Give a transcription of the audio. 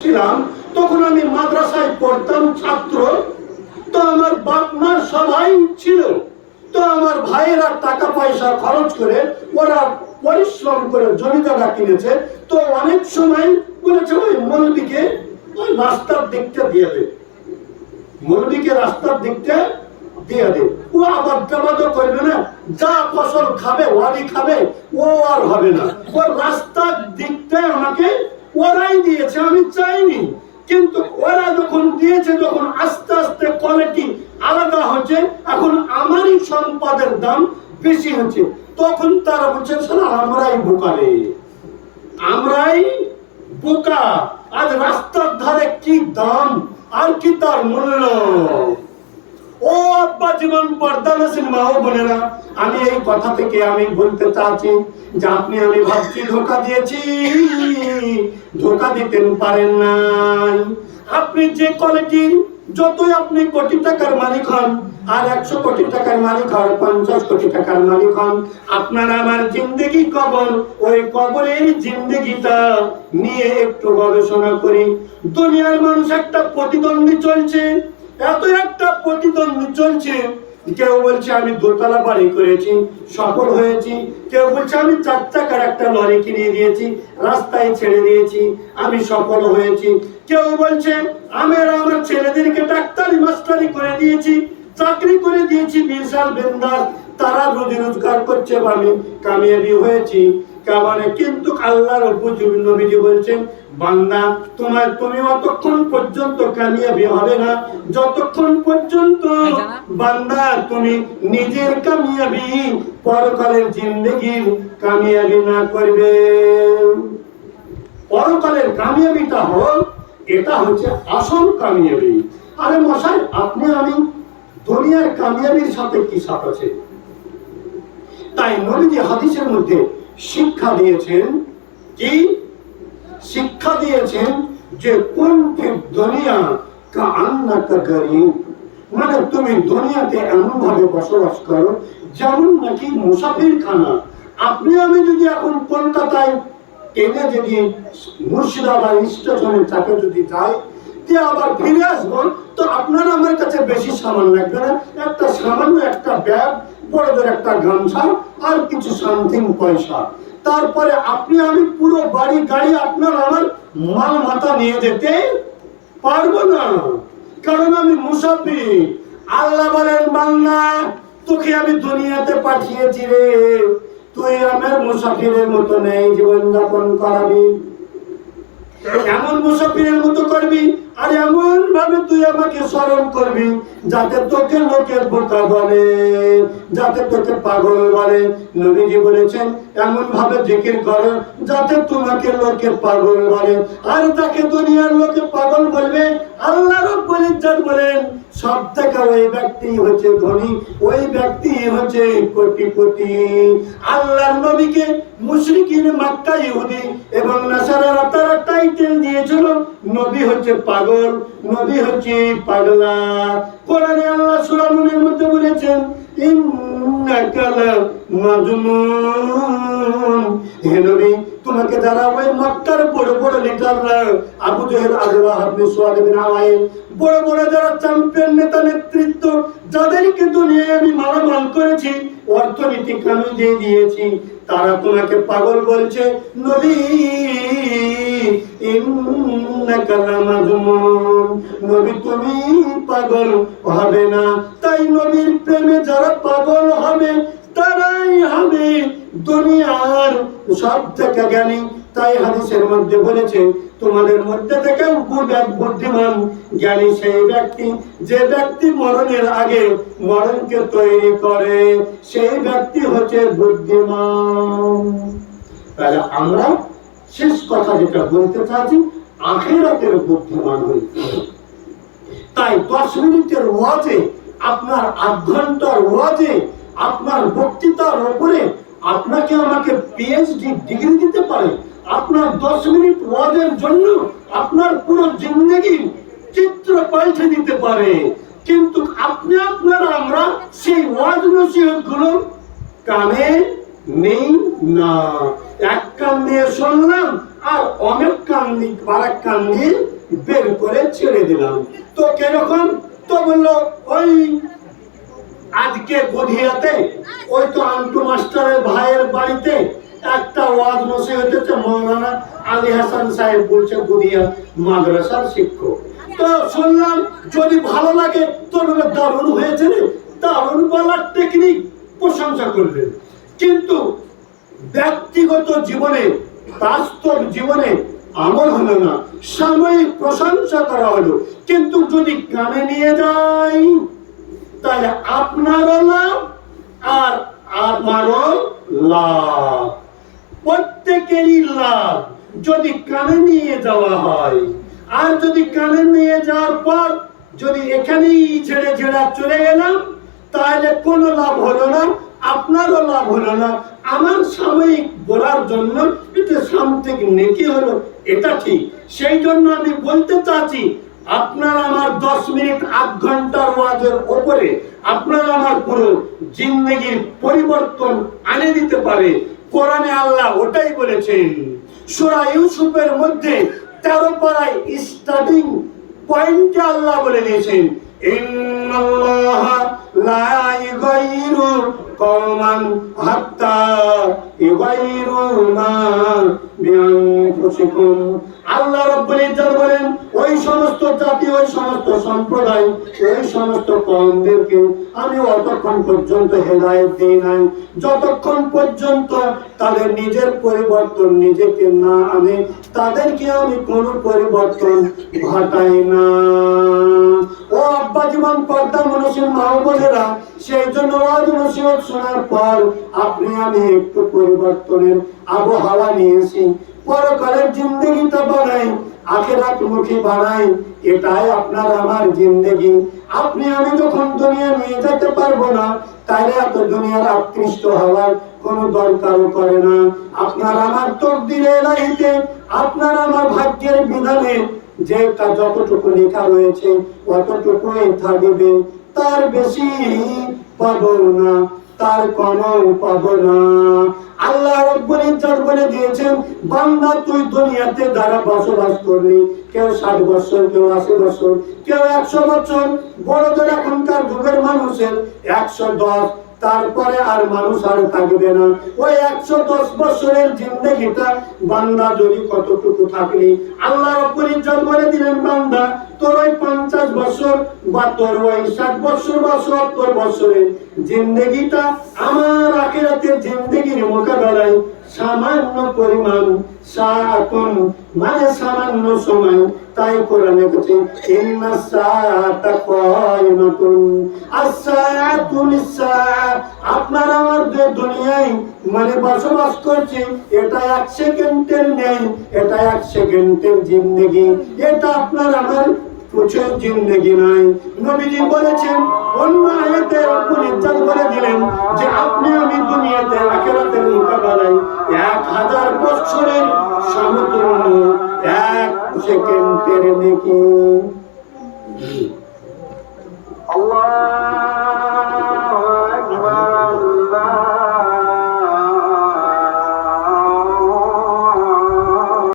ছিলাম তখন আমি মাদ্রাসায় পড়তাম ছাত্র। তো আমার বাপ মা সবাই ছিল। তো আমার ভাইয়েরা টাকা পয়সা খরচ করে ওরা পরিশ্রম করে জমি জায়গা কিনেছে। তো অনেক সময় বলেছে ওই মৌলবীকে ওই রাস্তার দিকটা দিয়ে দে, মৌলবীকে রাস্তার দিকটা দিয়ে দে। ও আবার জবাদও করবে না, যা ফসল খাবে ওয়ারি খাবে, ও আর হবে না। ও রাস্তার দিকটা আমাকে ওরাই দিয়েছে, আমি চাইনি। কিন্তু ওরা যখন দিয়েছে, যখন আস্তে আস্তে কোয়ালিটি আলাদা হচ্ছে, এখন আমারই সম্পদের দাম বেশি হচ্ছে, তখন তারা বলছে শোনো আমরাই বোকা রে, আমরাই বোকা। আজ রাস্তার ধারে কি দাম আর কি তার মূল্য। ও আব্বা জীবন পর্দানশীল মা ও বোনেরা, আমি এই কথা থেকে আমি বলতে চাচ্ছি যে আপনি আমি ভাবছি ধোঁকা দিয়েছি, ধোঁকা দিতে পারেন নাই। আপনি যে কোয়ালিটির যতই আপনি কোটি টাকার মালিক হন, আর 100 কোটি টাকার মালিক হন, 50 কোটি টাকার মালিক হন, আপনার আমার জিন্দেগি কবর। ওই কবরের জিন্দেগিটা নিয়ে একটু গবেষণা করি। দুনিয়ার মানুষ একটা প্রতিদ্বন্দ্বী চলছে, এত একটা প্রতিদ্বন্দ্বী চলছে। কেউ বলছে আমি দোতলা বাড়ি করেছি, সফল হয়েছি। কেউ বলছে আমি 4 চাকার একটা লরি কিনে দিয়েছি, রাস্তায় ছেড়ে দিয়েছি, আমি সফল হয়েছি। কেউ বলছে আমার ছেলেদেরকে ডাক্তারি মাস্টারি করে দিয়েছি, চাকরি করে দিয়েছি, বিশাল বিন্দাস, তারা রোজি রোজগার করছে, আমি কামিয়াবি হয়েছি। কিন্তু আল্লাহর নবীজি বলছেন বান্দা তুমি অতক্ষণ পর্যন্ত কামিয়াবি হবে না যতক্ষণ পর্যন্ত বান্দা তুমি নিজের কামিয়াবি পরকালের জিন্দেগির কামিয়াবি না করবে। পরকালের কামিয়াবিটা হল, এটা হচ্ছে আসল কামিয়াবি। আরে মশাই, আপনি আমি দুনিয়ার কামিয়াবির সাথে কি সাথ আছে? তাই নবীজি হাদিসের মধ্যে শিক্ষা দিয়েছেন, কি শিক্ষা দিয়েছেন যে কোন দুনিয়া কা আন্নাকা গরীব, মানে তুমি দুনিয়াতে এমন ভাবে বসবাস করো যেমন নাকি মুসাফির খানা। আপনি আমি যদি এখন কলকাতায় ট্রেনে যদি মুর্শিদাবাদ স্টেশনে চাপে যদি যাই, আবার ফিরে আসবো, তো আপনার আমার কাছে বেশি সামান লাগবে না। একটা সামান্য একটা ব্যাগ, বড়দের একটা গামছা, আর কিছু সামথিং পয়সা। তারপরে আপনি আমি পুরো বাড়ি গাড়ি আপনার আমার মাল মাথা নিয়ে যেতে পারবো না, কারণ আমি মুসাফির। আল্লাহ বলেন বান্দা তোকে আমি দুনিয়াতে পাঠিয়েছি রে, তুই আমার মুসাফিরের মতো নেই জীবনযাপন করাবি, এমন মুসাফিরের মতো করবি, আর এমন ভাবে তুই আমাকে স্মরণ করবি যাতে তোকে লোকে বোকা বলে, যাতে তোকে পাগল বলে। নবীজি বলেছেন এমন ভাবে জিকির করো যাতে তোমাকে লোকে পাগল বলে। আর তাকে দুনিয়ার লোকে পাগল বলবে, আল্লাহ রাব্বুল ইজ্জত বলেন সব থেকে ওই ব্যক্তি হচ্ছে ধনী, ওই ব্যক্তি হচ্ছে কোটিপতি। আল্লাহর নবীকে মুশরিকিন মক্কা, ইহুদি এবং নাসারারা তারা টাইটেল দিয়েছিল নবী হচ্ছে পাগল, নবী হচ্ছে পাগলা। কোরআনে আল্লাহ সূরা নূরের মধ্যে বলেছেন ইন্নাকা লামাজনুন, হে নবী তোমাকে যারা ওই মক্কার বড় বড় লিডাররা আবু জেহেল, আবু লাহাব, সুয়াদ বিন আওয়াইল, বড় বড় যারা চ্যাম্পিয়ন নেতা নেতৃত্ব, যাদেরকে দুনিয়ায় আমি মারামাল করেছি, অর্থনীতি কামি দিয়ে দিয়েছি, তারা তোমাকে পাগল বলছে। নবী ইন্নাকা লামাজনুন, নবী তুমি পাগল হবে না। তাই নবীর প্রেমে যারা পাগল হবে তারাই হবে দুনিয়ার সব থেকে জ্ঞানী। তাই হাদিসের মধ্যে বলেছে তোমাদের মধ্যে থেকে বুদ্ধিমান জ্ঞানী সেই ব্যক্তি যে ব্যক্তি মরণের আগে মরণকে তৈরি করে, সেই ব্যক্তি হচ্ছে বুদ্ধিমান। তাহলে আমরা শেষ কথা যেটা বলতে চাচ্ছি, আখিরাতের বুদ্ধিমান হই। তাই 10 মিনিটের ওয়াজে, আপনার 8 ঘন্টার ওয়াজে, আপনার বক্তৃতার উপরে আপনাকে আমাকে পিএইচডি ডিগ্রি দিতে পারে। আপনার 10 মিনিট ওয়াজের জন্য আপনার পুরো জিন্দেগির চিত্র পাল্টে দিতে পারে। কিন্তু আপনি আপনারা আমরা সেই ওয়াজ নসিহত গুলো কানে নেই না, এক কান দিয়ে শুনলাম আর অনেক কান্দি আরেক কান্দি বের করে ছেড়ে দিলাম। তো কিরকম? তো বললো ওই আজকে গধিয়াতে ওই তো আন্টু মাস্টারের ভাইয়ের বাড়িতে একটা ওয়াজ বসে হতেছে, মৌলানা আলী হাসান সাহেব বলছে গধিয়া মাদ্রাসার শিক্ষক। তো শুনলাম, যদি ভালো লাগে তো বলে দারুণ হয়েছে রে, দারুণ বলার টেকনিক, প্রশংসা করলেন। কিন্তু ব্যক্তিগত জীবনে, বাস্তব জীবনে আমল হলো না, সাময়িক প্রশংসা করা হলো। কিন্তু যদি কানে নিয়ে যাই তাহলে আপনারও লাভ আর আমারও লাভ, প্রত্যেকেরই লাভ যদি কানে নিয়ে যাওয়া হয়। আর যদি কানে নিয়ে যাওয়ার পর যদি এখানেই ছেড়ে ছেড়া চলে গেলাম তাহলে কোনো লাভ হলো না, আপনারও লাভ হলো না। আমার সাময়িক বলার জন্য এটা সাময়িক নেকি হলো, এটা ঠিক। সেই জন্য আমি বলতে চাচ্ছি, আপনার আমার 10 মিনিট 8 ঘন্টার ওয়াজের উপরে আপনার আমার পুরো জিন্দেগির পরিবর্তন আনে দিতে পারে। কোরআনে আল্লাহ ওটাই বলেছেন। সূরা ইউসুফের মধ্যে 13 পারায় স্টার্টিং পয়েন্টে আল্লাহ বলে দিয়েছেন, ইন্নাল্লাহা লা ইউগাইরু কওমান হাত্তা ইউগাইরু মা বিআনফুসিকুম। আল্লাহ রাব্বুল ইজ্জত বলেন, ওই সমস্ত জাতি, ওই সমস্ত সম্প্রদায়, ওই সমস্ত কওমদেরকে আমি অতক্ষণ পর্যন্ত হেদায়েত দেই নাই যতক্ষণ পর্যন্ত তাদের নিজের পরিবর্তন নিজেকে না আনে, তাদেরকে আমি কোনো পরিবর্তন ঘটাই না। ও আব্বা জীবন পর্দা মনসির মা বোনেরা, সেই জন্য ওয়াজ নসিহত শোনার পর আপনি আমি একটু পরিবর্তনের আবহাওয়া নিয়েছি। পরকালের জিন্দেগিটা বানাই, আখিরাত মুখী বানাই, এটাই আপনার আমার জিন্দেগি। আপনি আমি যখন দুনিয়া নিয়ে যেতে পারবো না, তাহলে এত দুনিয়ার আকৃষ্ট হওয়ার কোনো দরকারও করে না। আপনার আমার তকদিরে ইলাহিতে, আপনার আমার ভাগ্যের বিধানে যেটা যতটুকু লেখা রয়েছে অতটুকুই থাকবে, তার বেশি পাবো না, তার কমও পাবো না। আল্লাহ রাব্বুল ইজ্জত বলে দিয়েছেন, বান্দা তুই দুনিয়াতে যারা বসবাস করলি, কেউ 60 বছর, কেউ 80 বছর, কেউ 100 বছর, বড়দের এখনকার যুগের মানুষের 110, তারপরে আর মানুষ আর থাকবে না। ওই 110 বছরের জিন্দেগিটা বান্দা যদি কতটুকু থাকলি, আল্লাহ রাব্বুল ইজ্জত বলে দিলেন, বান্দা তোর ওই 50 বছর বা তোর ওই 60 বছর বা 70 বছরের জিন্দেগিটা আমার আখিরাতের জিন্দেগির মোকাবেলায় সামান্য পরিমাণ, সাআতুন মানে সামান্য সময়। তাই কোরআনে বলেছে, ইন্নাস সাআতা কায়িমাতুন, আস-সাআতু লিস-সাআ। আপনার আমার যে দুনিয়ায় মানে বসবাস করছি, এটা 1 সেকেন্ডের নেই, এটা 1 সেকেন্ডের জিন্দেগি, এটা আপনার আমার প্রচুর জিন্দেগি নাই। নবীজি বলেছেন, অন্য আয়াতে রাব্বুল ইজ্জত বলে দিলেন যে আপনি আমি দুনিয়াতে আখিরাতের মোকাবেলায় 1000 বছরের সমতুল্য 1 সেকেন্ডের নেকি।